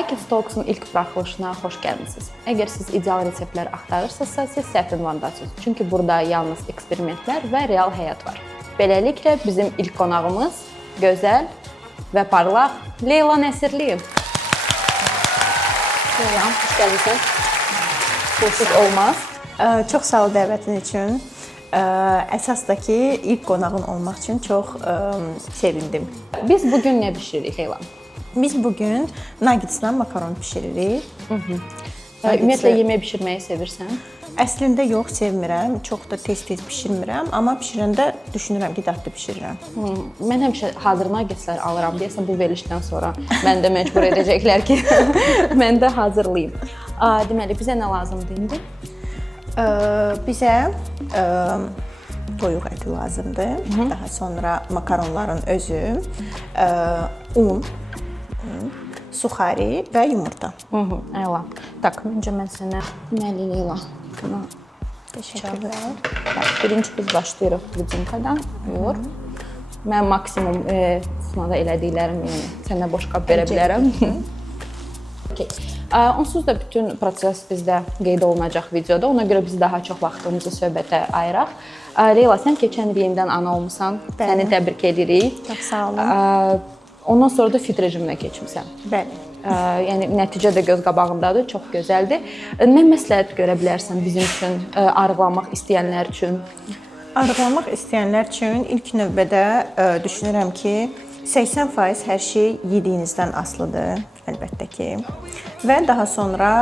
iKids Talks-un ilk buraxılışına xoş gəlmisiniz. Əgər siz ideal reseptlər axtarırsınızsa, siz səhv ünvandasınız. Çünki burada yalnız eksperimentlər və real həyat var. Beləliklə, bizim ilk qonağımız gözəl və parlaq Leyla Nəsirli. Selam, xoş gəlmisiniz. Pulsuz olmaz. Çox sağ ol dəvətin üçün. Əsas da ki, ilk qonağın olmaq üçün çox sevindim. Biz bugün nə bişiririk Leyla? Biz bugün nuggetsla makaron bişiririk. Ümumiyyətlə, yemək bişirməyi sevirsən? Əslində yox, sevmirəm. Çox da tez-tez bişirmirəm. Amma bişirəndə düşünürəm ki, dadlı bişirirəm. Mən həmişə hazır nuggetslər alıram. Deyəsən, bu verilişdən sonra mən də məcbur edəcəklər ki, mən də hazırlayayım. Deməli, bizə nə lazımdır indi? Bizə toyuq əti lazımdır. Daha sonra makaronların özü, un, suxari və yumurta. Əla. Tak, öncə mən sənə deməli Leyla. Təşəkkürlər. Birinci biz başlayırıq grudinkadan. Yox. Mən maksimum sınada elədiklərim, yəni sənə boş qab verə bilərəm. Onsuz da bütün proses bizdə qeyd olunacaq videoda. Ona görə biz daha çox vaxtımızı söhbətə ayıraq. Leyla, sən keçən il yenidən ana olmusan. Səni təbrik edirik. Çox sağ olun. Ondan sonra da fit rejiminə keçmisən. Bəli. Yəni nəticə də göz qabağındadır, çox gözəldir. Nə məsləhət görə bilərsən bizim üçün, arıqlamaq istəyənlər üçün? Arıqlamaq istəyənlər üçün ilk növbədə düşünürəm ki, 80% hər şey yediyinizdən asılıdır, əlbəttə ki. Və daha sonra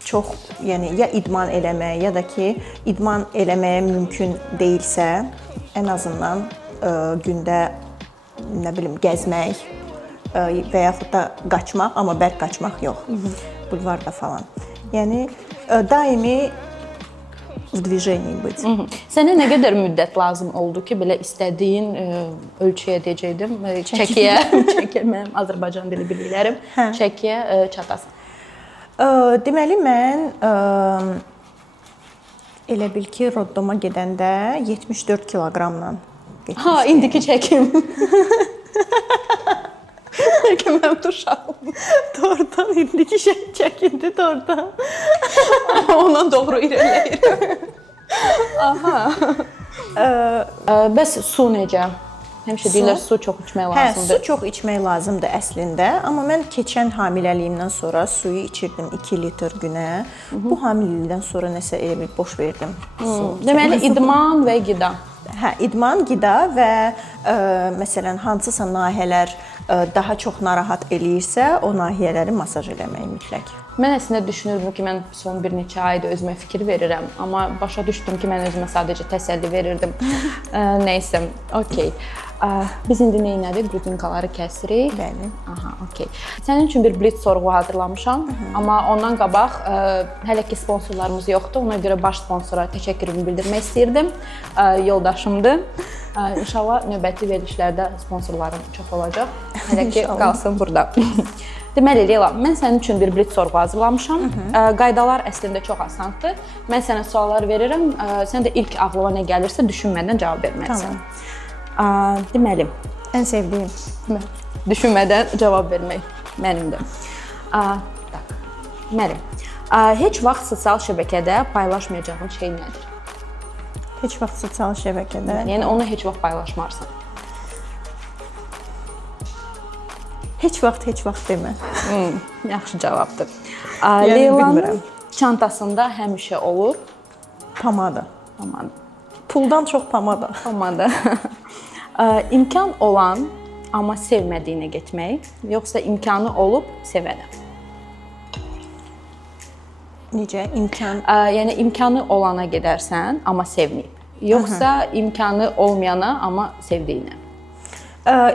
çox, yəni ya idman eləmək, ya da ki, idman eləməyə mümkün deyilsə, ən azından gündə nə bilim gəzmək və yaxud da qaçmaq, amma bərk qaçmaq yox. Bulvarda falan. Yəni daimi в движении быть. Sənə nə qədər müddət lazım oldu ki, belə istədiyin ölçüyə deyəcəydim, çəkiyə, mənim Azərbaycan dili biliklərim, çəkiyə çatasan? Deməli, mən elə bil ki, Roddoma gedəndə 74 kiloqramla getmişdim. Ha, indiki çəkim. Ki, mənim uşağım. Doğrudan, indiki çəkindi doğrudan. Ona doğru irəliyir. Aha. Bəs su necə? Həmişə deyirlər, su çox içmək lazımdır. Su çox içmək lazımdır əslində. Amma mən keçən hamiləliyimdən sonra suyu içirdim 2 litr günə. Bu hamiləlikdən sonra nəsə elə bir boş verdim. Deməli, idman və qida. Hə, idman, qida və məsələn, hansısa nahiyələr daha çox narahat eləyirsə, o nahiyələri masaj eləmək mütləq. Mən əslində düşünürdüm ki, mən son bir neçə ayda özümə fikir verirəm. Amma başa düşdüm ki, mən özümə sadəcə təsəlli verirdim. Nəysə, okey. Biz indi neynədik? Grudinkaları kəsirik. Bəli. Aha, okey. Sənin üçün bir blitz sorğu hazırlamışam. Amma ondan qabaq hələ ki sponsorlarımız yoxdur. Ona görə baş sponsora təşəkkürümü bildirmək istəyirdim. Yoldaşımdır. İnşallah növbəti verilişlərdə sponsorlarım çox olacaq. Hələ ki qalsın burada. Deməli, Leyla, mən sənin üçün bir blitz sorğu hazırlamışam. Qaydalar əslində çox asandır. Mən sənə suallar verirəm. Sən də ilk ağlına nə gəlirsə düşünmədən cavab verməlisən. Deməli, ən sevdiyim. Düşünmədən cavab vermək mənim də. Deməli, heç vaxt sosial şəbəkədə paylaşmayacağın şey nədir? Heç vaxt sosial şəbəkədə. Yəni onu heç vaxt paylaşmarsan. Heç vaxt demə. Yaxşı cavabdır. Leylanın çantasında həmişə olur pomada. Pomada. Puldan çox pomada. Pomada. İmkan olan, amma sevmədiyinə getmək, yoxsa imkanı olub sevənə? Necə? İmkan? Yəni imkanı olana gedərsən, amma sevməyib. Yoxsa imkanı olmayana, amma sevdiyinə?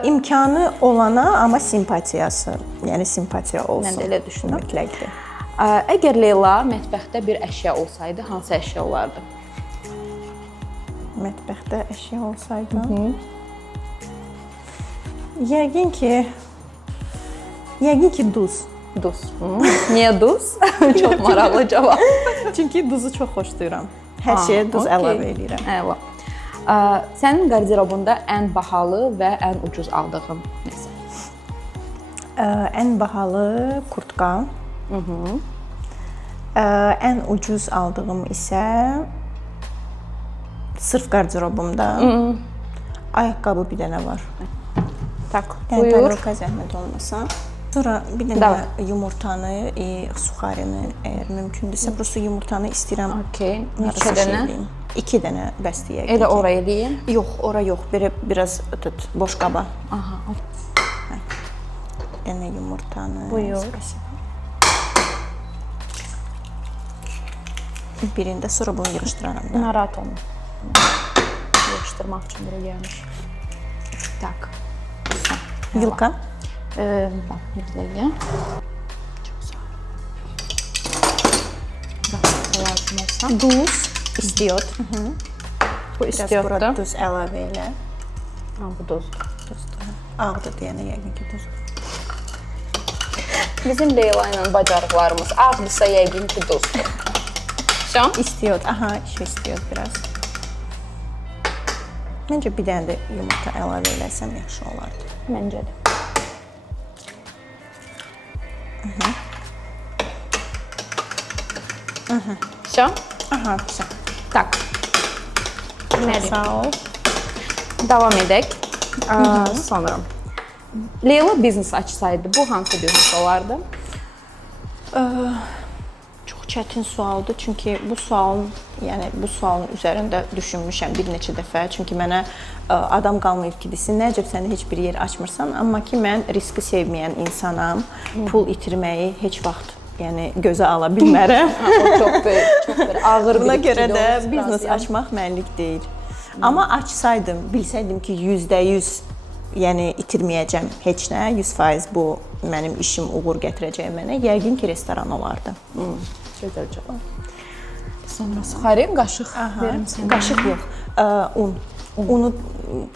İmkanı olana, amma simpatiyası, yəni simpatiya olsun. Mən də elə düşünürəm. Mütləqdir. Əgər Leyla mətbəxdə bir əşya olsaydı, hansı əşya olardı? Mətbəxdə əşya olsaydı? Yəqin ki duz. Duz. Niyə duz? Çox maraqlı cavab. Çünki duzu çox xoşlayıram. Hər şeyə duz əlavə edirəm. Əla. Sənin qarderobunda ən bahalı və ən ucuz aldığın nəsə? Ən bahalı kurtka. Ən ucuz aldığım isə sırf qarderobumda ayaqqabı bir dənə var. Tak, Yəni buyur. tarelka zəhmət olmasa. Sonra bir dənə yumurtanı, suxarini əgər mümkündürsə, prosta yumurtanı istəyirəm. Okay, neçə dənə? 2 dənə bəsləyək. Elə ora eləyim. Yox, ora yox. Biraz tut, boş qaba. Aha. Bir dənə yumurtanı. Buyur. Birində sonra bunu yığışdıraram. Narahat olma. Yığışdırmaq üçün bura gəlmiş. Tak. Vilka. Bak, güzel. Çok sağ ol. Lazım olsa. Duz istiyor. Bu Biraz istiyordu. bura duz əlavə elə. Bu duz. Duzdur. Ağdır deyənə yəqin ki duzdur. Bizim Leyla ilə bacarıqlarımız ağdırsa yəqin ki duzdur. Şam? İstiyor. Aha, şu istiyor biraz. Məncə bir dənə də yumurta əlavə eləsəm yaxşı olardı. Məncə də. Şam? Aha, güzel. Tak. Deməli, Sağ ol. davam edək. Sonra. Leyla biznes açsaydı, bu hansı biznes olardı? Çox çətin sualdır, çünki bu sualın üzərində düşünmüşəm bir neçə dəfə. Çünki mənə adam qalmayıb ki, desin, nəcəb sən heç bir yer açmırsan, amma ki mən riski sevməyən insanam. Pul itirməyi heç vaxt gözə ala bilmərəm. O çox böyük ağır bir Buna görə fikir də olmuş, biznes razıyam. açmaq mənlik deyil. Amma açsaydım, bilsəydim ki, %100 itirməyəcəm heç nə, 100% bu mənim işim uğur gətirəcək mənə, yəqin ki, restoran olardı. Gözəl cavab. Sonra suxarim, qaşıq verim sənə. Qaşıq yox, un. Unu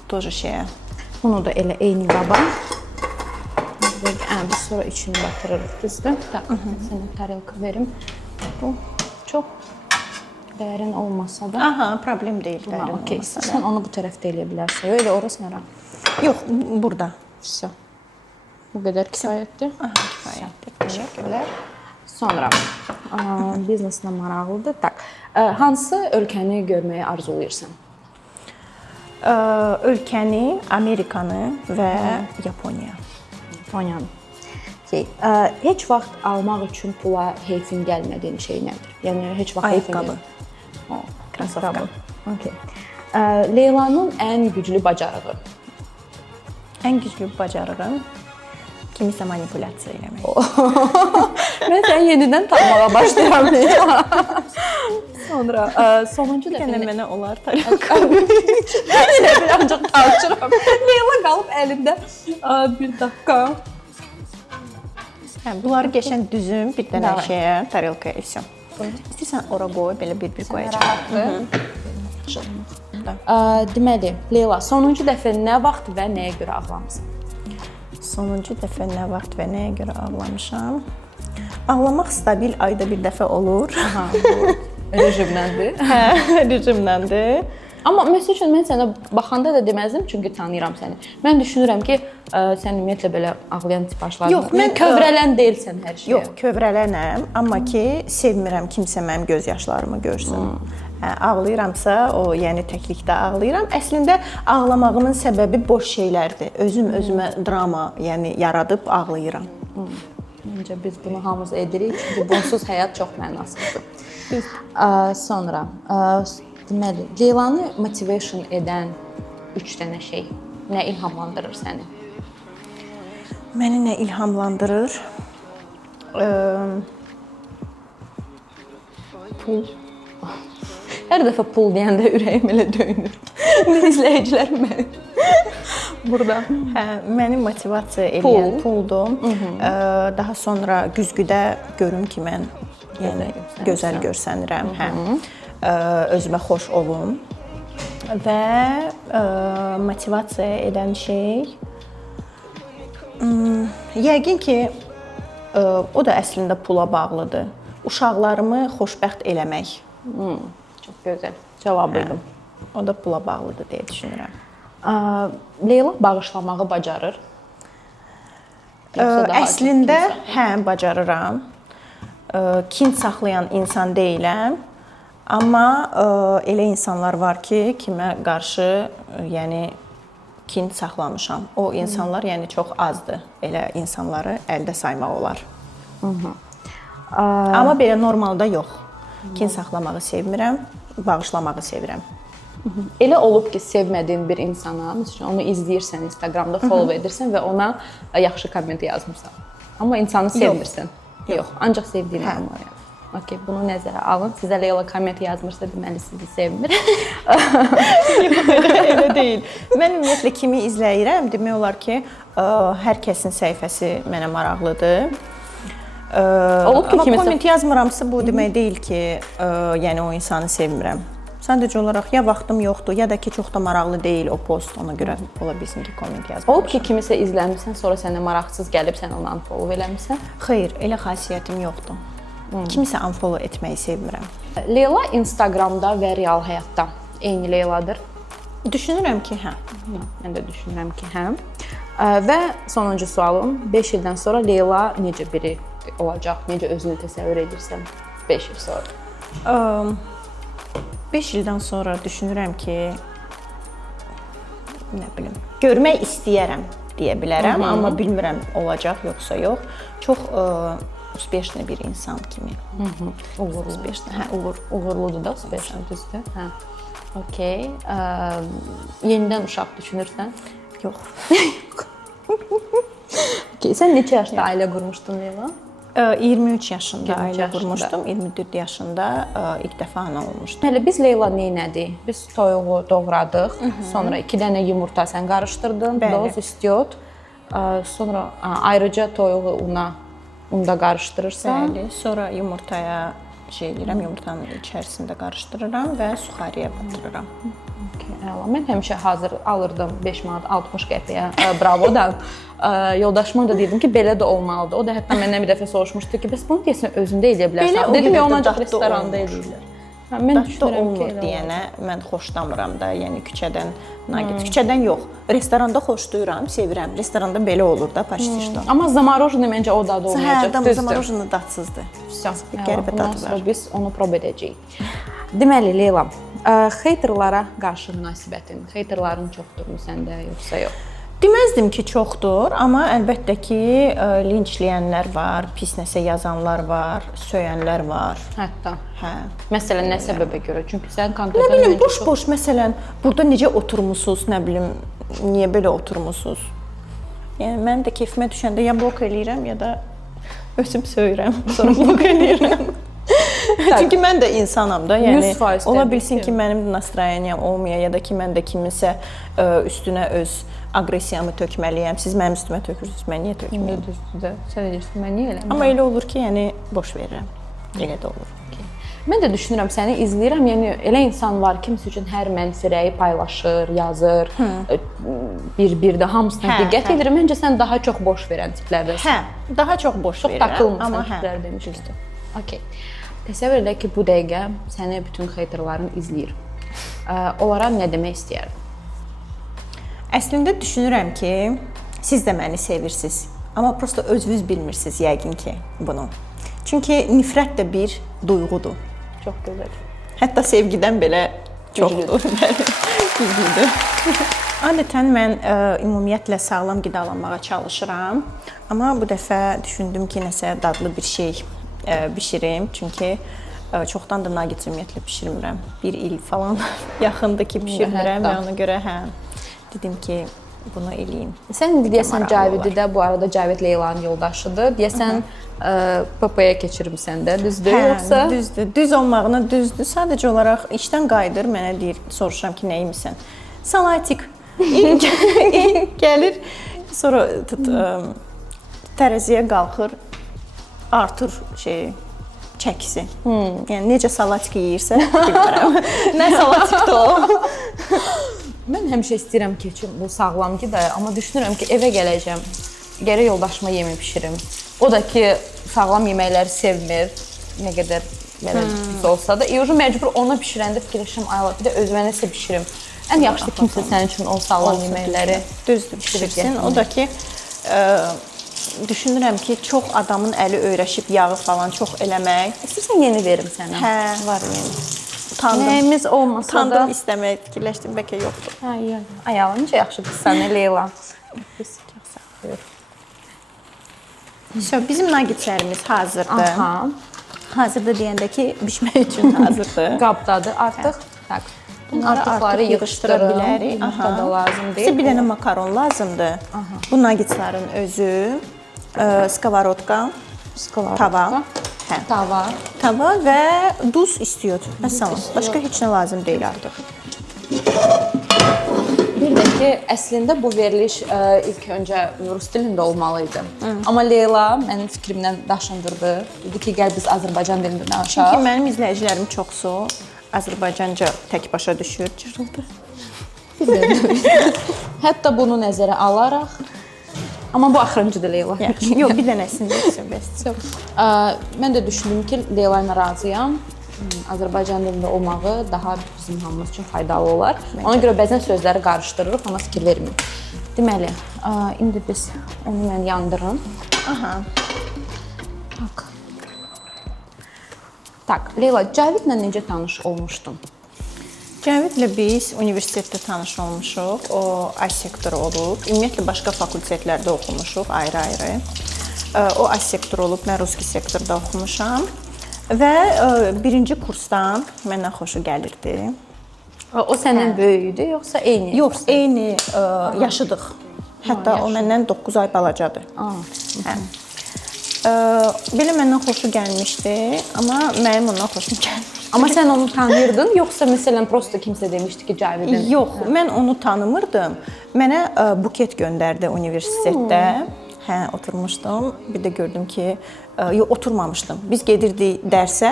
тоже şeyə. Bunu da elə eyni qaba. Biz sonra içini batırırıq, düzdür? Tak, sənə tarelka verim. Bu çox dərin olmasa da. Aha, problem deyil dərin Okey, olmasa da. sən onu bu tərəfdə eləyə bilərsən. Yox, elə orası nərə? Yox, burada. Vəsə. Bu qədər kifayətdir. Aha, kifayətdir. Təşəkkürlər. Sonra biznesinə maraqlıdır. Tak, hansı ölkəni görməyi arzulayırsan? Ölkəni, Amerikanı və Yaponiya. Yaponiyanı. Heç vaxt almaq üçün pula heyfin gəlmədiyin şey nədir? Yəni heç vaxt Ayaqqabı. Ayaqqabı. Okay. Leylanın ən güclü bacarığı. Ən güclü bacarığım kimisə manipulyasiya eləmək. Mən səni yenidən tanımağa başlayıram Leyla. Sonra sonuncu dəfə Mənə olar tarelka. ancaq tartışıram. Leyla qalıb əlində bir dəqiqə. Bunları qəşəng düzüm bir dənə şeyə, tarelkaya isə. İstəyirsən ora qoy, belə bir qoyacaq. Deməli, Leyla, sonuncu dəfə nə vaxt və nəyə görə ağlamısan? Sonuncu dəfə nə vaxt və nəyə görə ağlamışam? Ağlamaq stabil ayda bir dəfə olur. Aha, bu rejimdəndir. Hə, rejimdəndir. Amma məsəl üçün mən sənə baxanda da deməzdim, çünki tanıyıram səni. Mən düşünürəm ki, sən ümumiyyətlə belə ağlayan tipajlardan. Yox, mən kövrələn deyilsən hər şeyə. Yox, kövrələnəm, amma ki sevmirəm kimsə mənim göz yaşlarımı görsün. Ağlayıramsa, təklikdə ağlayıram. Əslində ağlamağımın səbəbi boş şeylərdir. Özümə drama, yaradıb ağlayıram. Məncə biz bunu hamımız edirik, çünki bunsuz həyat çox mənasızdır. Sonra deməli, Leylanı motivation edən 3 dənə şey nə ilhamlandırır səni? Məni nə ilhamlandırır? Pul. Hər dəfə pul deyəndə ürəyim elə döyünür. İzləyicilər məni burada. Hə, məni motivasiya edən puldur. Daha sonra güzgüdə görüm ki, mən gözəl görsənirəm. Hə. Özümə xoş olum və motivasiya edən şey yəqin ki, o da əslində pula bağlıdır. Uşaqlarımı xoşbəxt eləmək. Çox gözəl cavab verdim. O da pula bağlıdır deyə düşünürəm. Leyla bağışlamağı bacarır. Yoxsa daha Əslində hə, bacarıram. Kin saxlayan insan deyiləm. Amma elə insanlar var ki, kimə qarşı yəni kin saxlamışam. O insanlar yəni çox azdır. Elə insanları əldə saymaq olar. Amma belə normalda yox. Kin saxlamağı sevmirəm, bağışlamağı sevirəm. Elə olub ki, sevmədiyin bir insana, məsələn, onu izləyirsən, Instagramda follow edirsən və ona yaxşı komment yazmısan. Amma insanı sevmirsən. Yox, ancaq sevdiyin adamlar yəni. Okay, bunu nəzərə alın. Sizə Leyla komment yazmırsa, deməli sizi sevmir. Yox, elə deyil. Mən ümumiyyətlə kimi izləyirəm, demək olar ki, hər kəsin səhifəsi mənə maraqlıdır. Olub ki, amma kimisə komment yazmıramsa bu demək deyil ki, yəni o insanı sevmirəm. Sadəcə olaraq ya vaxtım yoxdur, ya da ki, çox da maraqlı deyil o post, ona görə ola bilsin ki, komment yazmıram. olub ki, kimisə izləmirsən, sonra sənə maraqsız gəlib, sən onu unfollow eləmirsən. Xeyr, elə xasiyyətim yoxdur. Kimisə unfollow etməyi sevmirəm. Leyla Instagramda və real həyatda eyni Leyladır. Düşünürəm ki, hə. Mən də düşünürəm ki, hə. Və sonuncu sualım, 5 ildən sonra Leyla necə biri olacaq, necə özünü təsəvvür edirsən 5 il sonra? 5 ildən sonra düşünürəm ki, nə bilim, görmək istəyərəm deyə bilərəm, amma bilmirəm olacaq yoxsa yox. Çox uspешный bir insan kimi. Uğurlu. Hə, Uğurludur da, uspешный düzdür. Hə. Okay. Yenidən uşaq düşünürsən? Yox. Okay. Sən neçə yaşda ailə qurmuşdun Leyla? 23 yaşında 23 ailə yaşında. qurmuşdum. 24 yaşında ilk dəfə ana olmuşdum. Hələ biz Leyla neynədik? Biz toyuğu doğradıq. Sonra 2 dənə yumurta sən qarışdırdın, doz, istiot. Sonra ayrıca toyuğu unda qarışdırırsan. Bəli, sonra yumurtaya yumurtanın içərisində qarışdırıram və suxariyə batırıram. Mən həmişə hazır alırdım 5 manat 60 qəpiyə Bravodan. Yoldaşıma da dedim ki, belə də olmalıdır. O da hətta məndən bir dəfə soruşmuşdu ki, bəs bunu deyəsən özündə edə bilərsən. Dedim ya, ona restoranda edirlər. Mən düşünürəm ki, deyənə mən xoşlamıram da, yəni küçədən nugget. Küçədən yox, restoranda xoşlayıram, sevirəm. Restoranda belə olur da, почти что. Amma zamorоженный məncə o dadı olmayacaq. Hə, zamorоженный dadsızdır. Qəribə dadı var. Biz onu prob edəcəyik. Deməli, Leyla, heyterlara qarşı münasibətin, heyterların çoxdurmu səndə, yoxsa yox? Deməzdim ki, çoxdur, amma əlbəttə ki, linçləyənlər var, pis nəsə yazanlar var, söyənlər var. Hətta. Hə. Məsələn, nə səbəbə görə? Çünki sən konkret nə bilim, boş-boş, məsələn, burada necə oturmusunuz, nə bilim, niyə belə oturmusunuz? Yəni mən də keyfimə düşəndə ya blok eləyirəm, ya da özüm söyürəm, sonra blok eləyirəm. Çünki mən də insanam da, yəni ola bilsin ki, mənim nastroyeniyam olmaya, ya da ki, mən də kiminsə üstünə öz aqressiyamı tökməliyəm. Siz mənim üstümə tökürsünüz, mən niyə tökməyim? Düzdür, sən edirsən, mən niyə eləmirəm? Amma elə olur ki, yəni boş verirəm. Elə də olur. Mən də düşünürəm, səni izləyirəm, yəni elə insan var ki, məsəl üçün hər mənfi rəyi paylaşır, yazır, bir-bir də hamısına diqqət edir. Məncə sən daha çox boş verən tiplərdəsən. Hə, daha çox boş verirəm. Çox takılmısan tiplər demişdin. Okay. Təsəvvür elə ki, bu dəqiqə səni bütün heyterların izləyir. Onlara nə demək istəyərdin? Əslində düşünürəm ki, siz də məni sevirsiniz. Amma prosta özünüz bilmirsiniz yəqin ki bunu. Çünki nifrət də bir duyğudur. Çox gözəl. Hətta sevgidən belə çoxdur. Güclüdür. Adətən mən ümumiyyətlə sağlam qidalanmağa çalışıram. Amma bu dəfə düşündüm ki, nəsə dadlı bir şey bişirim. Çünki çoxdandır nugget ümumiyyətlə bişirmirəm. 1 il falan yaxındır ki bişirmirəm və ona görə dedim ki, bunu eləyim. Sən indi deyəsən Cavidi də, bu arada Cavid Leylanın yoldaşıdır. Deyəsən PP-yə keçirmisən də, düzdür yoxsa? Hə, düzdür. Düz olmağına düzdür. Sadəcə olaraq işdən qayıdır, mənə deyir, soruşuram ki, nə yemisən? Salatik. Gəlir, sonra tərəziyə qalxır, artır çəkisi. Yəni necə salatik yeyirsə, bilmirəm. Nə salatikdir o? Mən həmişə istəyirəm keçim bu sağlam qidaya, amma düşünürəm ki, evə gələcəm, gərək yoldaşıma yemək bişirim. O da ki, sağlam yeməkləri sevmir, nə qədər belə pis olsa da. Yoxsa məcbur ona bişirəndə fikirləşirəm, ayla, bir də özümə nəsə bişirim. Ən yaxşı kimsə sənin üçün o sağlam yeməkləri düzdür bişirsin. O da ki, düşünürəm ki, çox adamın əli öyrəşib yağı falan çox eləmək. İstəsən yeni verim sənə. Hə, var yəni. Utandım. Nəyimiz olmasa da. Utandım istəmək, fikirləşdim bəlkə yoxdur. Hə, yox. Ayağı necə yaxşı qızsan, Leyla. Biz çox sağ ol. Bizim nagetslərimiz hazırdır. Aha. Hazırdır deyəndə ki, bişmək üçün hazırdır. Qabdadır artıq. Tak. Bunları Artıqları artıq yığışdıra bilərik. Yumurta da lazım deyil. Bizə bir dənə makaron lazımdır. Bu nagetslərin özü, skavarodka, tava. Hə. Tava və duz istiyor. Məsələn, başqa heç nə lazım deyil artıq. Bir də ki, əslində bu veriliş ilk öncə rus dilində olmalı idi. Amma Leyla mənim fikrimdən daşındırdı. Dedi ki, gəl biz Azərbaycan dilində danışaq. Çünki mənim izləyicilərim çoxsu Azərbaycanca tək başa düşür. Cırıldı. Hətta bunu nəzərə alaraq. Amma bu axırıncıdır Leyla. Yox, bir dənəsində isə bəs. Mən də düşündüm ki, Leyla ilə razıyam. Azərbaycan dilində olmağı daha bizim hamımız üçün faydalı olar. Ona görə bəzən sözləri qarışdırırıq, ona fikir vermirik. Deməli, indi biz onu mən yandırım. Aha. Tak, Leyla, Cavidlə necə tanış olmuşdun? Cavidlə biz universitetdə tanış olmuşuq. O A sektoru olub. Ümumiyyətlə başqa fakültetlərdə oxumuşuq ayrı-ayrı. O A sektoru olub, mən Ruski sektorda oxumuşam. Və birinci kursdan məndən xoşu gəlirdi. O səndən böyük idi, yoxsa eyni? Yox, eyni yaşıdıq. Hətta o məndən 9 ay balacadır. Hə. Belə məndən xoşu gəlmişdi, amma mənim ondan xoşum gəlmirdi. Amma sən onu tanıyırdın, yoxsa məsələn prosta kimsə demişdi ki, Cavidin? Yox, mən onu tanımırdım. Mənə buket göndərdi universitetdə. Hə, oturmuşdum. Bir də gördüm ki, yox, oturmamışdım. Biz gedirdik dərsə,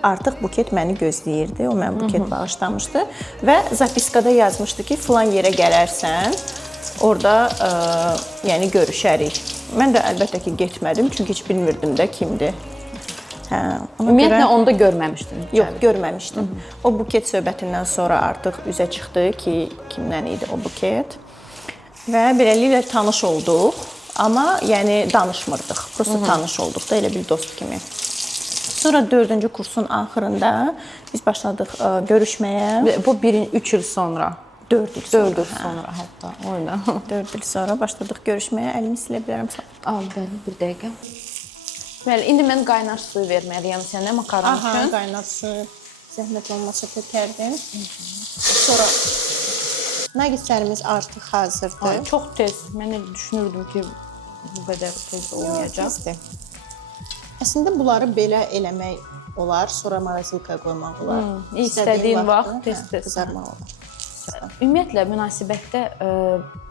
artıq buket məni gözləyirdi. O mənə buket bağışlamışdı və zapiskada yazmışdı ki, filan yerə gələrsən, orada yəni görüşərik. Mən də əlbəttə ki, getmədim, çünki heç bilmirdim də kimdir. Hə, ümumiyyətlə onu da görməmişdin? Yox, görməmişdim. O buket söhbətindən sonra artıq üzə çıxdı ki, kimdən idi o buket. Və beləliklə tanış olduq. Amma yəni danışmırdıq. Prosta tanış olduq da elə bir dost kimi. Sonra 4-cü kursun axırında biz başladıq görüşməyə. Bu 3 il sonra. 4 il sonra. 4 il sonra hətta. Oyna. 4 il sonra başladıq görüşməyə. Əlimi silə bilərəm. Bəli, bir dəqiqə. Bəli, indi mən qaynar suyu verməliyəm sənə makaron üçün. Aha, qaynar suyu. Zəhmət olmasa tökərdim. Sonra nagetslərimiz artıq hazırdır. Çox tez. Mən elə düşünürdüm ki, bu qədər tez olmayacaq. Əslində bunları belə eləmək olar, sonra marasilkaya qoymaq olar. İstədiyin vaxt tez-tez qızarmaq olar. Ümumiyyətlə münasibətdə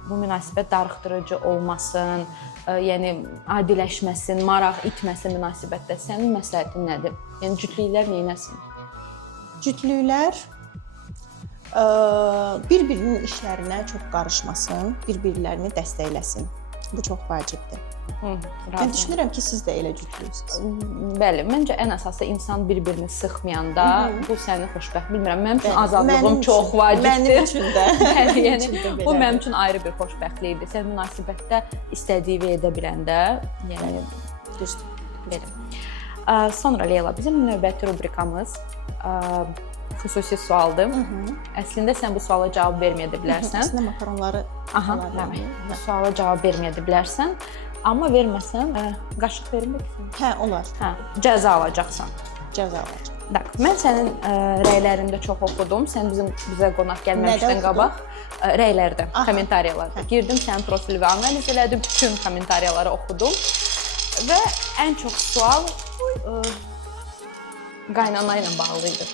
bu münasibət darıxdırıcı olmasın, yəni adiləşməsin, maraq itməsin münasibətdə. Sənin məsləhətin nədir? Yəni cütlüklər neynəsin? Cütlüklər bir-birinin işlərinə çox qarışmasın, bir-birlərini dəstəkləsin. Bu çox vacibdir. Mən düşünürəm ki, siz də elə cütlüksünüz. Bəli, məncə ən əsası insan bir-birini sıxmayanda bu səni xoşbəxt. Bilmirəm, mənim üçün azadlığım çox vacibdir. Mənim üçün də. Yəni bu mənim üçün ayrı bir xoşbəxtlikdir. Sən münasibətdə istədiyini edə biləndə, yəni düzdür, belə. Sonra Leyla, bizim növbəti rubrikamız xüsusi sualdır. Əslində sən bu suala cavab verməyə də bilərsən. Əslində makaronları bu suala cavab verməyə də bilərsən. Amma verməsən, qaşıq verməksən. Hə, olar. Hə, cəza alacaqsan. Cəza alacaq. Mən sənin rəylərini də çox oxudum. Sən bizə qonaq gəlməmişdən qabaq rəylərdə, kommentariyalarda girdim, sənin profili və analiz elədim, bütün kommentariyaları oxudum. Və ən çox sual qaynana ilə bağlı idi.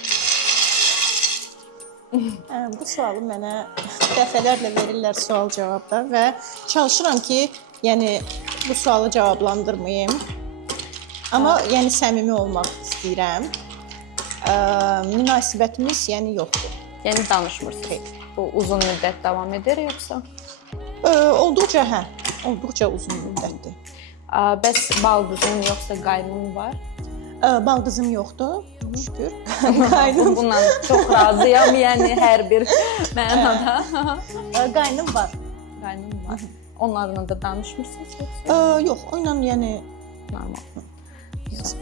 Bu sualı mənə dəfələrlə verirlər sual-cavabda və çalışıram ki, yəni bu sualı cavablandırmayım. Amma yəni səmimi olmaq istəyirəm. Münasibətimiz yəni yoxdur. Yəni danışmırsınız. Bu uzun müddət davam edir yoxsa? Olduqca olduqca uzun müddətdir. Bəs baldızın yoxsa qaynın var? Baldızım yoxdur, şükür. Bundan çox razıyam, yəni hər bir mənada. Qaynım var. Qaynım var. onlarla da danışmırsınız yoxsa? Yox, onunla yəni Normal.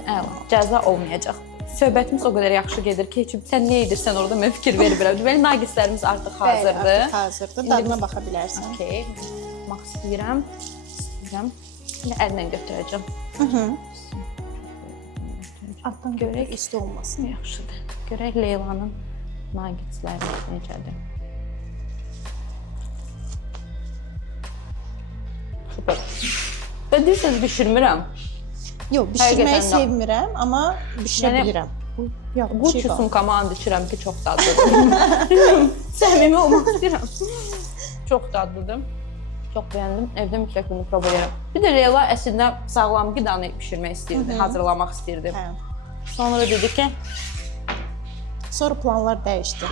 Əla, cəza olmayacaq. Söhbətimiz o qədər yaxşı gedir ki, sən nə edirsən orada mən fikir vermirəm. Deməli, naqislərimiz artıq hazırdır. Bəli, artıq hazırdır. Dadına baxa bilərsən. Okay. Baxmaq istəyirəm. İndi əllə götürəcəm. Altdan görək, İsti olmasın. yaxşıdır. Görək Leylanın naqisləri necədir. Super. Və deyirsiniz, bişirmirəm. Yox, bişirməyi Həqiqətən də. sevmirəm, amma bişirə Yəni- bilirəm. Yox, Gucci sumkama and içirəm ki, çox dadlıdır. Səmimi olmaq istəyirəm. Çox dadlıdır. Çox bəyəndim. Evdə mütləq bunu probalayıram. Bir də Leyla əslində sağlam qidanı bişirmək istəyirdi, hazırlamaq istəyirdi. Hə. Sonra dedi ki, Sonra planlar dəyişdi.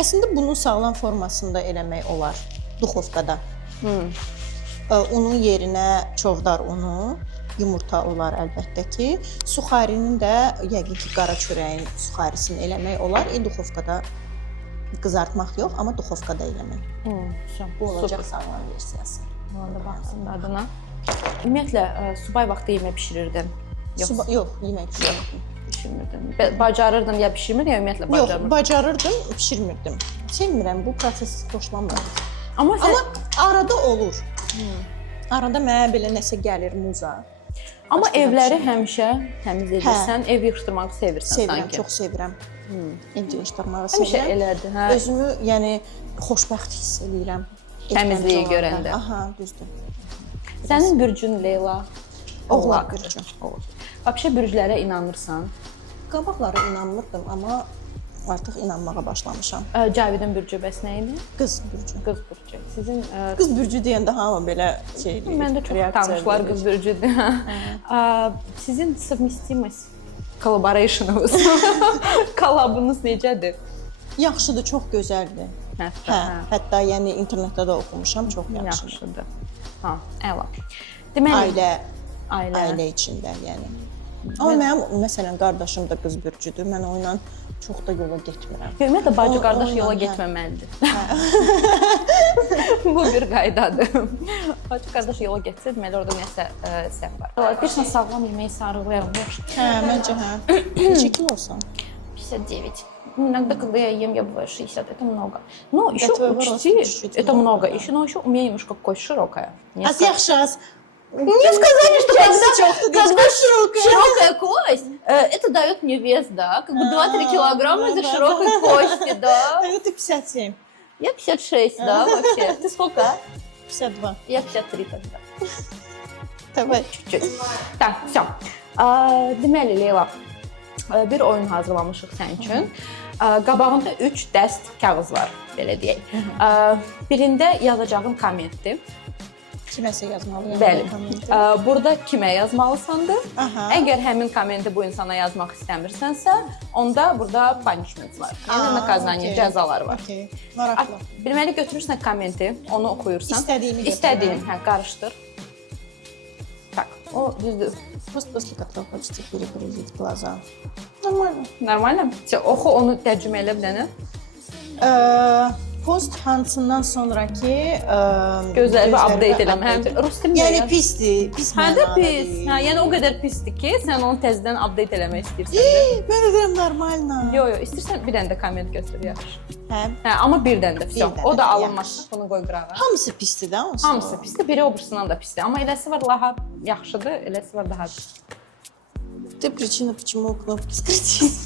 Əslində bunu sağlam formasında eləmək olar duxovkada. Unun yerinə çovdar unu, yumurta olar əlbəttə ki. Suxarinin də yəqin ki, qara çörəyin suxarisini eləmək olar. Duxovkada qızartmaq yox, amma duxovkada eləmək. Bu olacaq sağlam versiyası. Ona da baxsın dadına. Ümumiyyətlə, subay vaxtı yemək bişirirdin. Yox, yemək bişirmirdim. Bişirmirdin. Bacarırdın ya bişirmir ya ümumiyyətlə Yox, bacarmırdın. bacarırdım, bişirmirdim. Sevmirəm, bu prosesi xoşlamıram. Amma sən... Amma arada olur. Arada mənə belə nəsə gəlir muza. Amma evləri həmişə təmiz edirsən, ev yığışdırmağı sevirsən Sevirəm, sanki. çox sevirəm. Ev yığışdırmağı Həmişə sevirəm. elədir, hə. Özümü, yəni xoşbəxt hiss edirəm. Təmizliyi görəndə. Aha, düzdür. Sənin bürcün Leyla? Oğlaq bürcü. Vəbşə bürclərə inanırsan? Qabaqları inanmırdım, amma artıq inanmağa başlamışam. Cavidin bürcü bəs nə idi? Qız bürcü. Qız bürcü. Sizin Qız bürcü deyəndə hamı belə şey deyir. Məndə çox tanışlar qız bürcüdür. Sizin совместимость collaboration'ınız, kolabınız necədir? Yaxşıdır, çox gözəldir. Hətta, Hətta yəni internetdə də oxumuşam, çox yaxşıdır. yaxşıdır. Ha, əla. Deməli, Ailə içində, yəni. Amma mənim məsələn qardaşım da qız bürcüdür. Mən onunla çox da yola getmirəm. Ümumiyyətlə bacı qardaş yola getməməlidir. Bu bir qaydadır. Bacı qardaş yola getsə, deməli orada nəsə səhv var. Bir sağlam yeməyi sarılayalım. Məncə hə. Neçə kilosan? 59. Иногда, когда я ем, я бываю 60, это много. Но еще твоего роста учти, чуть-чуть это много. много. Но еще у меня немножко кость широкая. Az yaxşı az. Не сказали, что когда широкая. широкая кость, это дает мне вес, да, как бы 2-3 килограмма из-за широкой кости, да. Ты 57. Я 56, да, вообще. Ты сколько? 52. Я 53 тогда. Давай. Чуть-чуть. Так, все. Deməli, Leyla, bir oyun hazırlamışıq sənin üçün. Qabağında 3 dəst kağız var, belə deyək. Birində yazacağın kommentdir. Kiməsə yazmalıyam? Bəli. Burada kimə yazmalısandır. Aha. Əgər həmin kommenti bu insana yazmaq istəmirsənsə, onda burada punishment var. Yəni naказание, cəzalar var. Okay. Maraqlı. Bilməli götürürsən kommenti, onu oxuyursan. İstədiyimi götürürəm. İstədiyin, hə, qarışdır. Tak, o düzdür. Просто после которого хочется перегрузить глаза. Нормально. Normalmi? Oxu, onu tərcümə elə bir dənə. Post hansından sonraki Gözlərimi update eləmə. Həm rus dilində. Yəni pisdir, pis Hə də mənada pis. deyil. Hə, yəni o qədər pisdir ki, sən onu təzədən update eləmək istəyirsən. Mən deyirəm normalna. Yo, istəyirsən bir dənə də komment göstər yaxşı. Hə. Hə, amma bir dənə də. Bir dənə O da də, alınmasın, bunu qoy qırağa. Hamısı pisdir də onsuz. Hamısı pisdir, biri o birisindən də pisdir. Amma eləsi var daha yaxşıdır, eləsi var daha pis. Ты причина, почему кнопки скрутились.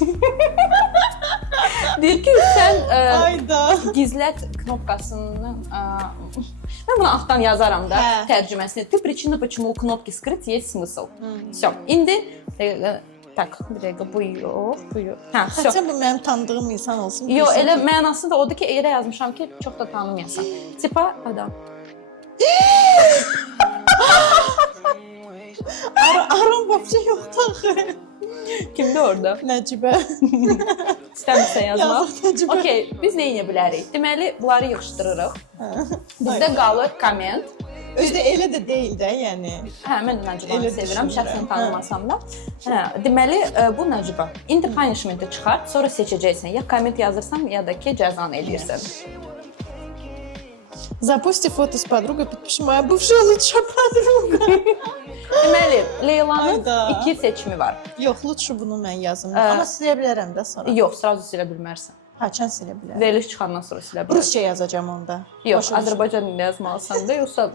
Deyir ki, sən Ayda. gizlət knopkasını mən bunu altdan yazaram da tərcüməsini. Ты причина, почему у кнопки скрыть есть смысл. Всё. İndi tak, bir dəqiqə bu yox, bu yox. Hə, всё. Hətta bu mənim tanıdığım insan olsun. Yo, elə mənası da odur ki, elə yazmışam ki, çox da tanımayasan. Tipa adam. Aram vəbcə yoxdur axı. Kimdir orada? Nəcibə. İstəmirsən yazmaq. Yazıq Nəcibə. Okay, biz nə edə bilərik? Deməli, bunları yığışdırırıq. Bizdə qalır komment. Özdə elə də deyil də, yəni. Hə, mən Nəcibəni Elə sevirəm, düşünürəm. şəxsən tanımasam da. Hə, deməli, bu Nəcibə. İndi punishment-i çıxart, sonra seçəcəksən. Ya komment yazırsan, ya da ki, cəzanı eləyirsən. Запусти фото с подругой, подпиши моя бывшая лучшая подруga. Deməli, Leylanın Hayda. 2 seçimi var. Yox, lütfü bunu mən yazım. Amma silə bilərəm də sonra. Yox, sразу silə bilmərsən. Haçan silə bilərəm. Veriliş çıxandan sonra silə bilərsən. Rusça yazacağam onda. Yox, Azərbaycan dilində yazmalısan da, yoxsa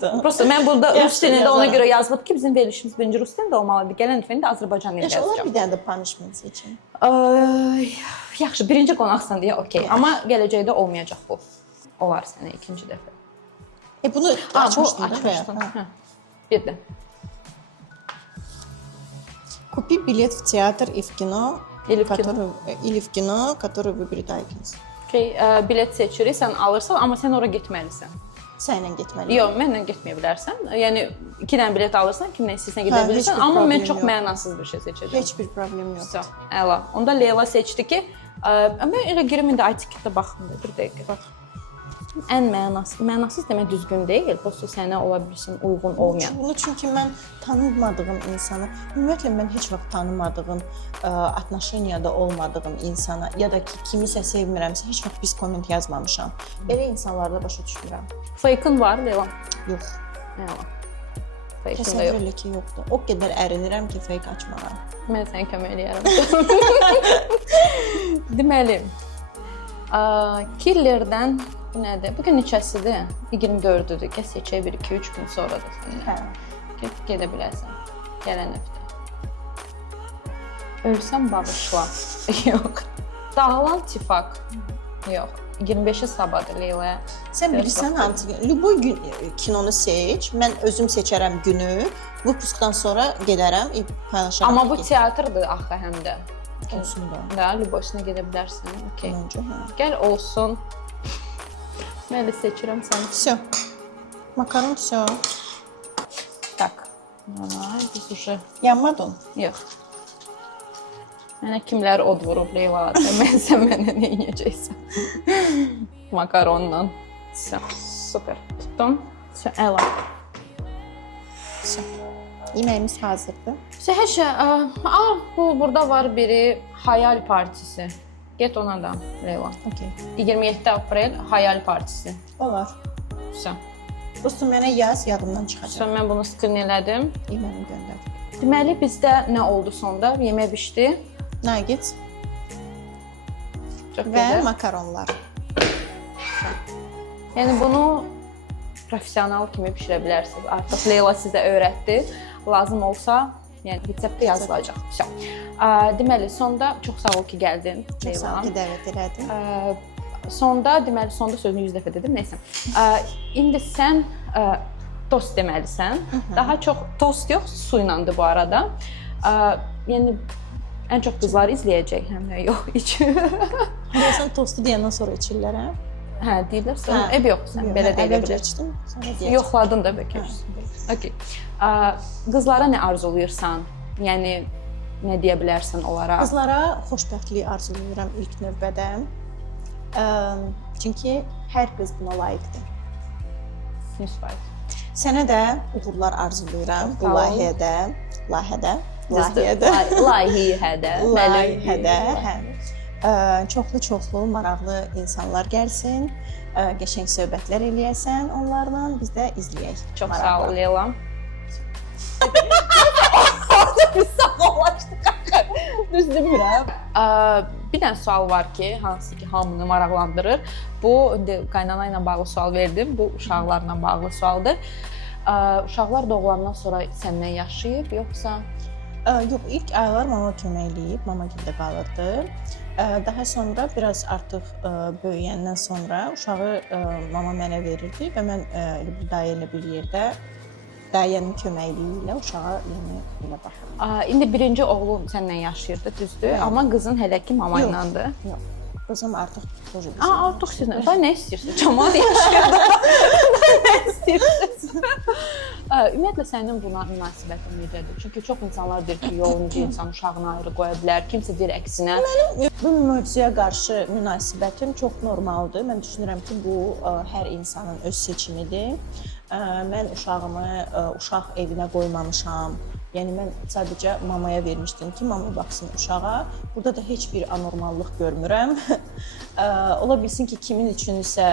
Da. Prosta mən burada Yaxşı, rus dilində ona yazaram. görə yazılıb ki, bizim verilişimiz birinci rus dilində olmalıdır. Gələn dəfə də Azərbaycan dilində Yaxşı, olar yazacağam. bir dənə də punishment seçim. Yaxşı, birinci qonaqsan deyə okey. Amma gələcəkdə olmayacaq bu. Olar sənə ikinci dəfə. Bunu Bu açmışdın da. açmışdın. Hə. Hə. Bir də. Купи билет в театр и в кино, Или в кино. или в кино, который выберет Aykins. Okey, bilet seçirik, sən alırsan, amma sən ora getməlisən. Sənlə getməliyəm. Yox, mənlə getməyə bilərsən. Yəni 2 dənə bilet alırsan, kimlə istəyirsən gedə Hə, heç bilirsən, bir amma mən problem çox yox. mənasız bir şey seçəcəm. Heç bir problem yox. Sağ, əla. Onda Leyla seçdi ki, mən elə girim indi etiketə baxım da, bir dəqiqə bax. Ən mənasız demək düzgün deyil. Prosta sənə ola bilsin uyğun olmayan. Bunu çünki mən tanımadığım insana, ümumiyyətlə mən heç vaxt tanımadığım, atnaşeniyada olmadığım insana ya da ki kimisə sevmirəmsə heç vaxt pis komment yazmamışam. Belə insanlarda başa düşmürəm. Fake-ın var Leyla. Yox. Əla. Fake-ın da Təsəvvür yox. elə ki, yoxdur. O qədər ərinirəm ki, fake açmağa. Mən sənə kömək eləyərəm. Deməli, Killerdən bu nədir? Bu gün neçəsidir? 24-düdür. Gəl seçək 1-2-3 gün sonra da səninlə. Hə. Gedə bilərsən. Gələn həftə. Ölsəm bağışla. Yox. Dağılan tifak. Yox. 25-i sabahdır Leylaya. Sən bilirsən hansı gün? Lüboy gün kinonu seç. Mən özüm seçərəm günü. Выпускdan sonra gedərəm, paylaşaram. Amma bu teatrdır axı həm də. olsun da. Da, Lüboşuna gedə bilərsən. Okey. Məncə, hə. Gəl olsun. Mən də seçirəm səni. Всё. Makaron всё. Tak. Ay, biz уже. Yanmadın. Yox. Mənə kimlər od vurub Leyla? Sən mənə nə yeyəcəksən? Makaronla. Super. Tutdum. Əla. Всё. Yeməyimiz hazırdır. Hər şey, burada var biri Hayal Partisi. Get ona da Leyla. Okey. 27 aprel Hayal Partisi. Olar. Sən. Dostum mənə yaz, yadımdan çıxacaq. Mən bunu skrin elədim. Yeməğimi göndər. Deməli bizdə nə oldu sonda? Yemək bişdi. Nuggets Çox və gözəl. makaronlar. Yəni bunu professional kimi bişirə bilərsiniz. Artıq Leyla sizə öyrətdi. Lazım olsa, yəni reseptdə yazılacaq. Всё. Deməli sonda çox sağ ol ki gəldin Çox sağ ol Leyla. ki, dəvət elədin. Deməli sonda sözünü 100 dəfə dedim. Nəysə. İndi sən tost deməlisən. Daha çox tost yox, su ilandı bu arada. Yəni ən çox qızlar izləyəcək, həm də yox iç. Deyəsən tostu deyəndən sonra içirlər, hə? Hə, deyirlər sonra. Yox, sən belə deyə Əvvəlcə bilərsən. içdim, sonra deyəcəm. Yoxladın da bəlkə. Okay. Qızlara nə arzulayırsan? Yəni nə deyə bilərsən onlara? Qızlara xoşbəxtlik arzulayıram ilk növbədə. Çünki hər qız buna layiqdir. 100%. Sənə də uğurlar arzulayıram bu Sağ ol. layihədə. Layihədə, hə. Çoxlu maraqlı insanlar gəlsin, qəşəng söhbətlər eləyəsən onlarla, biz də izləyək. Çox sağ ol Leyla. Biz sağollaşdıq. Düz demirəm. Bir dənə sual var ki, hansı ki hamını maraqlandırır. Bu indi qaynana ilə bağlı sual verdim. Bu uşaqlarla bağlı sualdır. Uşaqlar doğulandan sonra səndən yaşayıb yoxsa? Yox, ilk aylar mama köməkləyib, mama gildə qalırdı. Daha sonra biraz artıq böyüyəndən sonra uşağı mama mənə verirdi və mən dayı ilə bir yerdə dayənin köməkliyi ilə uşağa elə baxırdım. İndi birinci oğlun səndən yaşayırdı, düzdür? Hə. Amma qızın hələ ki mama ilədir. Yox. Qızım artıq тоже. Artıq sizlə. Nə istəyirsən? Camal yaşayır. Nə istəyirsən? Ümumiyyətlə sənin buna münasibətin necədir? Çünki çox insanlar deyir ki, yox, necə insan uşağını ayrı qoya bilər, kimsə deyir əksinə. Mənim bu mövzuya qarşı münasibətim çox normaldır. Mən düşünürəm ki, bu hər insanın öz seçimidir. Mən uşağımı uşaq evinə qoymamışam. Yəni mən sadəcə mamaya vermişdim ki, mama baxsın uşağa. Burada da heç bir anormallıq görmürəm. Ola bilsin ki, kimin üçün isə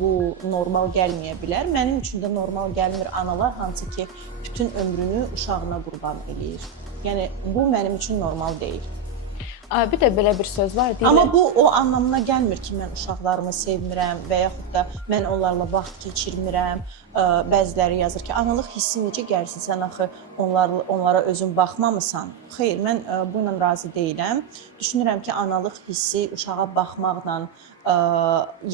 bu normal gəlməyə bilər. Mənim üçün də normal gəlmir analar hansı ki, bütün ömrünü uşağına qurban eləyir. Yəni bu mənim üçün normal deyil. Bir də belə bir söz var, deyirlər. Amma bu o anlamına gəlmir ki, mən uşaqlarımı sevmirəm və yaxud da mən onlarla vaxt keçirmirəm. Bəziləri yazır ki, analıq hissi necə gəlsin, sən axı onlara özün baxmamısan. Xeyr, mən bununla razı deyiləm. Düşünürəm ki, analıq hissi uşağa baxmaqla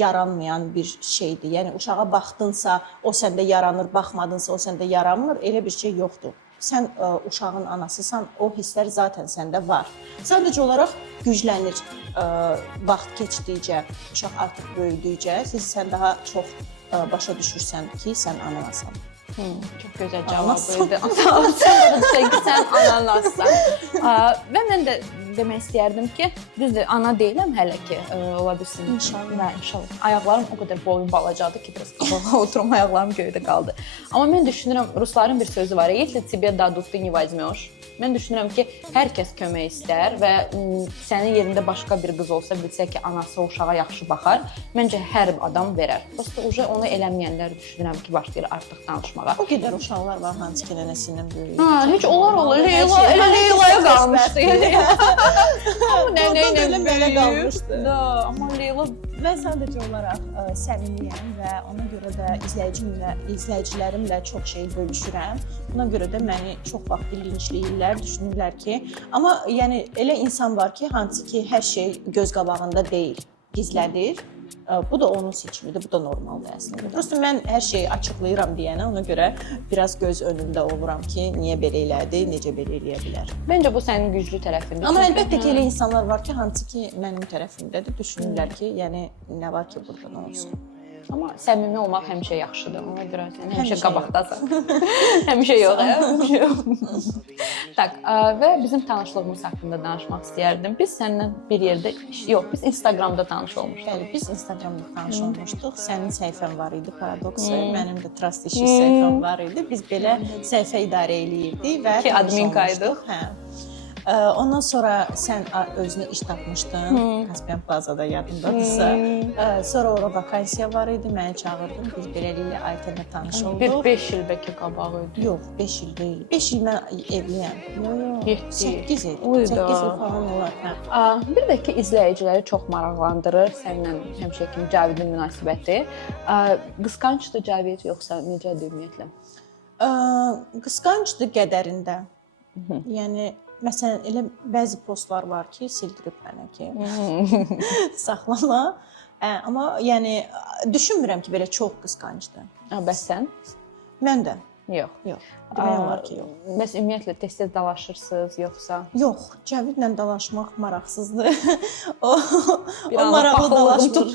yaranmayan bir şeydir. Yəni uşağa baxdınsa, o səndə yaranır, baxmadınsa, o səndə yaranmır. Elə bir şey yoxdur. Sən uşağın anasısan, o hisslər zaten səndə var. Sadəcə olaraq güclənir vaxt keçdikcə, uşaq artıq böyüdükcə, sən daha çox başa düşürsən ki, sən ananasan. Çox gözəl cavab verdi. Sən ananassan. Və mən də demək istəyərdim ki, düzdür, ana deyiləm hələ ki, ola bilsin. İnşallah. İnşallah. Ayaqlarım o qədər boyum balacadır ki, biraz qabağa oturum, ayaqlarım göydə qaldı. Amma mən düşünürəm, rusların bir sözü var, если тебе дадут, ты не возьмешь. Mən düşünürəm ki, hər kəs kömək istər və sənin yerində başqa bir qız olsa, bilsə ki, anası uşağa yaxşı baxar, məncə hər adam verər. Prosta onu eləməyənlər düşünürəm ki, başlayır artıq danışmağa. O qədər uşaqlar var, hansı ki, nənəsindən böyük. Heç onlar olur. Leyla'ya qalmışdı. Nənə belə qalmışdı. Amma Leyla... Mən sadəcə olaraq səmimiyəm və ona görə də izləyicilərimlə çox şey bölüşürəm. Buna görə də məni çox vaxt linçləyirlər, düşünürlər ki, amma yəni elə insan var ki, hansı ki, hər şey göz qabağında deyil, gizlədir. Bu da onun seçimidir, bu da normaldır əslində. Prosta mən hər şeyi açıqlayıram deyənə, ona görə biraz göz önündə oluram ki, niyə belə elədi, necə belə eləyə bilər. Məncə bu sənin güclü tərəfindir. Amma əlbəttə ki, elə insanlar var ki, hansı ki, mənim tərəfimdədir, düşünürlər ki, yəni nə var ki, burada nə olsun. Amma səmimi olmaq həmişə yaxşıdır. Ona görə sən həmişə qabaqdasan. Həmişə yox, həmişə yox. Tak, və bizim tanışlığımız haqqında danışmaq istəyərdim. Biz səninlə bir yerdə, yox, biz Instagramda tanış olmuşduq. Bəli, biz Instagramda tanış olmuşduq. Sənin səhifən var idi, Paradoks, mənim də Trust Issues səhifəm var idi. Biz belə səhifə idarə eləyirdik və tanış olmuşduq. Hə. Ondan sonra sən özünə iş tapmışdın, Kaspian Plazada yadındadırsa. Sonra ora vakansiya var idi, məni çağırdın. Biz beləliklə Aytənlə tanış olduq. Bir 5 il bəlkə qabağı idi. Yox, 5 il deyil. 5 il mən evliyəm. Yox, 8 il. 8 il falan olar. Bir də ki, izləyiciləri çox maraqlandırır səninlə həmişə kimi Cavidin münasibəti. Qısqancdır Cavid, yoxsa necədir ümumiyyətlə? Qısqancdır qədərində. Yəni məsələn, elə bəzi postlar var ki, sildirib mənə ki, saxlama. Amma yəni, düşünmürəm ki, belə çox qısqancdır. Bəs sən? Mən də. Yox. Yox. Demək olar ki, yox. Bəs ümumiyyətlə tez-tez dalaşırsınız, yoxsa? Yox, Cavidlə dalaşmaq maraqsızdır. O maraqlı dalaşmır.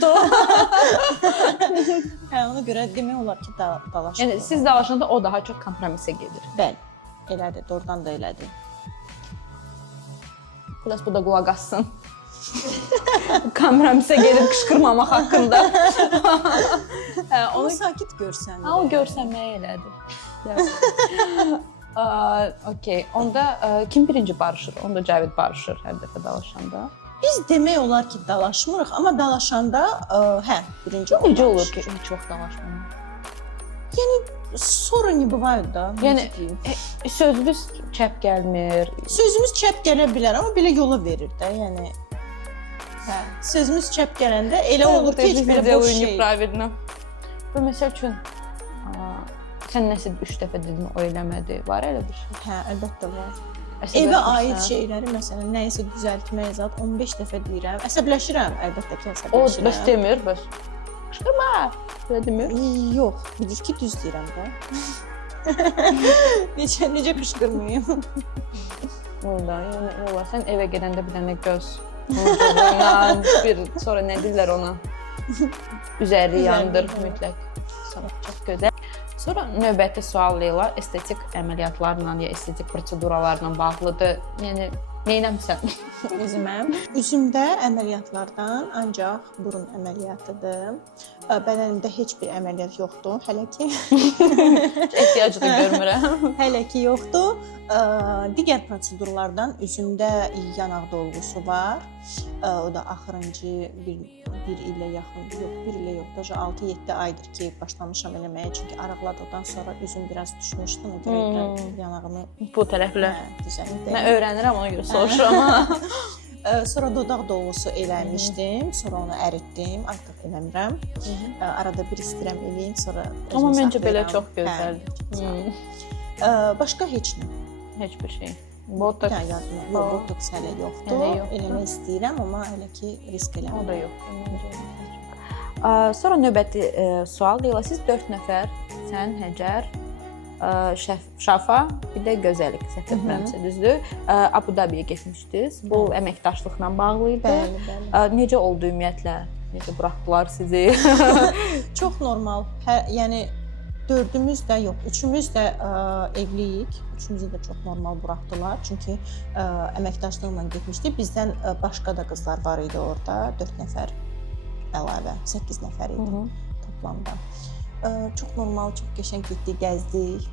Ona görə demək olar ki, dalaşmır. Yəni, siz dalaşanda o daha çox kompromisə gedir. Bəli, elədir, doğrudan da elədir. Biraz bu da qulaq assın. Kompromisə gedib qışqırmamaq haqqında. Onu sakit görsən. O görsənməyə elədir. Okey, onda kim birinci barışır? Onda Cavid barışır hər dəfə dalaşanda. Biz demək olar ki, dalaşmırıq, amma dalaşanda, birinci o necə olur ki, heç vaxt dalaşmırıq? Yəni, sonra ne bывает da? Yəni, sözümüz çəp gəlmir. Sözümüz çəp gələ bilər, amma belə yola verir də, yəni. Sözümüz çəp gələndə elə olur ki, heç belə boş şey. Və məsəl üçün, sən nəsə 3 dəfə dedin, o eləmədi, var elə bir şey? Hə, əlbəttə var. Evə aid şeyləri, məsələn, nəyisə düzəltməyə zat 15 dəfə deyirəm. Əsəbləşirəm, əlbəttə ki, əsəbləşirəm. O, bəs demir, bəs. Qışqırma, belə demir. Yox, bilir ki, düz deyirəm də. Necə qışqırmayayım? Orada, yəni, ola, sən evə gedəndə bir dənə göz, sonra nə deyirlər ona? Üzəri yandır, mütləq. Çox gözəl. Sonra növbəti sual Leyla, estetik əməliyyatlarla ya estetik proseduralarla bağlıdır. Yəni, Neynəmsən? Üzümə. Üzümdə əməliyyatlardan ancaq burun əməliyyatıdır. Bədənimdə heç bir əməliyyat yoxdur hələ ki. Ehtiyacı da görmürəm. Hələ ki yoxdur. Digər prosedurlardan üzümdə yanaq dolğusu var. O da axırıncı bir ilə yaxın, yox, 1 ilə yox, daha 6-7 aydır ki, başlamışam eləməyə. Çünki arıqladıqdan sonra üzüm biraz düşmüşdü. Ona görə yanağımı Bu tərəflə düzəltdim. mən öyrənirəm, ona görə soruşuram. Sonra dodaq dolğusu eləmişdim, sonra onu əritdim, artıq eləmirəm. Arada bir istəyirəm eləyim, sonra Amma məncə belə çox gözəldir. Başqa heç nə. Heç bir şey. Botox Botox hələ yoxdur. Eləmək istəyirəm, amma hələ ki risk eləmirəm. O da yoxdur. Sonra növbəti sual deyil. Siz 4 nəfər, sən, Həcər, Şafa, bir də Gözəlik, səhv etmirəmsə, düzdür? Abu Dhabiyə getmişdiniz. Bu əməkdaşlıqla bağlı idi. Bəli. Necə oldu ümumiyyətlə? Necə buraxdılar sizi? Çox normal. Yəni dördümüz də yox, üçümüz də evliyik. Üçümüzü də çox normal buraxdılar. Çünki əməkdaşlıqla getmişdik. Bizdən başqa da qızlar var idi orada. 4 nəfər əlavə, 8 nəfər idi toplamda. Çox normal, çox qəşəng getdik, gəzdik.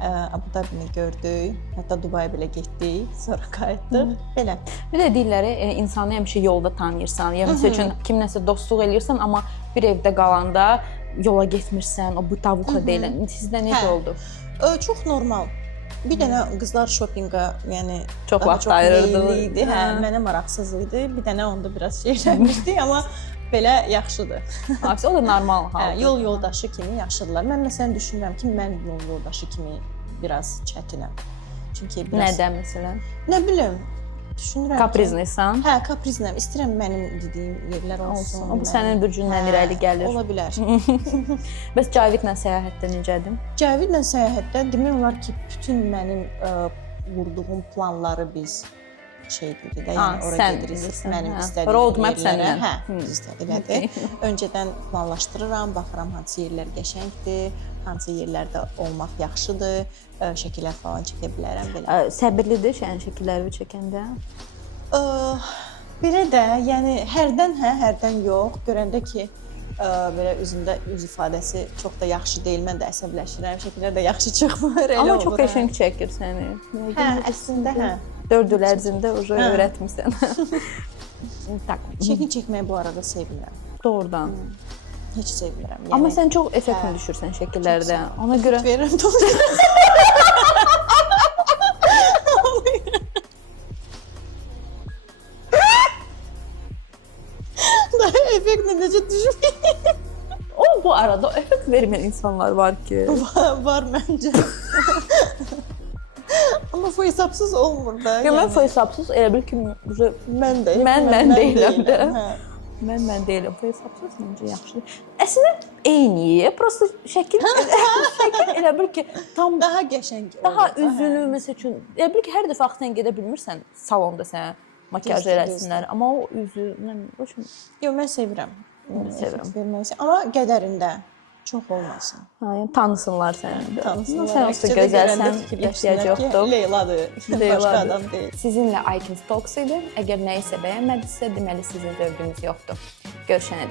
Abu Dhabini gördük. Hətta Dubaya belə getdik, sonra qayıtdıq. Belə. Bir də deyirlər, insanı həmişə yolda tanıyırsan. Yəni məsəl üçün kiminləsə dostluq eləyirsən, amma bir evdə qalanda yola getmirsən, o bu tavuqla deyilən. Sizdə necə oldu? Çox normal. Bir dənə qızlar şopinqa, yəni çox vaxt ayırırdı. Mənə maraqsız idi. Bir dənə onda biraz şeylənmişdik, amma belə yaxşıdır. O da normal haldır. Yol yoldaşı kimi yaxşıdırlar. Mən məsələn düşünürəm ki, mən yol yoldaşı kimi biraz çətinəm. Çünki biraz Nədən məsələn? Nə bilim, düşünürəm ki, kaprizlisən. Kapriznəm. İstəyirəm mənim dediyim yerlər olsun. Bu sənin bürcündən irəli gəlir. Ola bilər. Bəs Cavidlə səyahətdə necədir? Cavidlə səyahətdə demək olar ki, bütün mənim qurduğum planları biz dedik də, yəni ora gedirik, mənim istədiyim roadmap səndən. Bizdə elədir. Öncədən planlaşdırıram, baxıram hansı yerlər qəşəngdir, hansı yerlərdə olmaq yaxşıdır, şəkillər falan çəkə bilərəm belə. Səbirlidir şəkilləri çəkəndə? Belə də, yəni hərdən yox. Görəndə ki, belə üzündə üz ifadəsi çox da yaxşı deyil, mən də əsəbləşirəm, şəkillər də yaxşı çıxmır. Amma çox qəşəng çəkir səni. Əslində 4 il ərzində öyrətmirsən. Çəkin çəkməyi bu arada sevirəm. Doğrudan. Heç sevirəm. Amma sən çox effektli düşürsən şəkillərdə. Ona görə verirəm. Daha effektli necə düşmür? Bu arada effekt verməyən insanlar var ki. Var məncə. Amma bu hesabsız olmur da. Mən hesabsız elə bil ki, mən deyiləm də. Mən deyiləm. Bu hesabsız məncə yaxşıdır. Əslində eyniyə, prosta şəkil elə bil ki, tam daha qəşəng olur. Daha üzünü məsəl üçün, elə bil ki, hər dəfə axı sən gedə bilmirsən salonda sənə makiyaj eləsinlər, amma o üzü, yox, mən sevirəm. Sevirəm. Amma qədərində çox olmasın. Yəni tanısınlar səni. Tanısınlar. Sən olsa gözəlsən, ehtiyac yoxdur. Leyladır, başqa adam deyil. Sizinlə Icons Talks idi. Əgər nəyisə bəyənmədinizsə, deməli sizin zövqünüz yoxdur. Görüşənədək.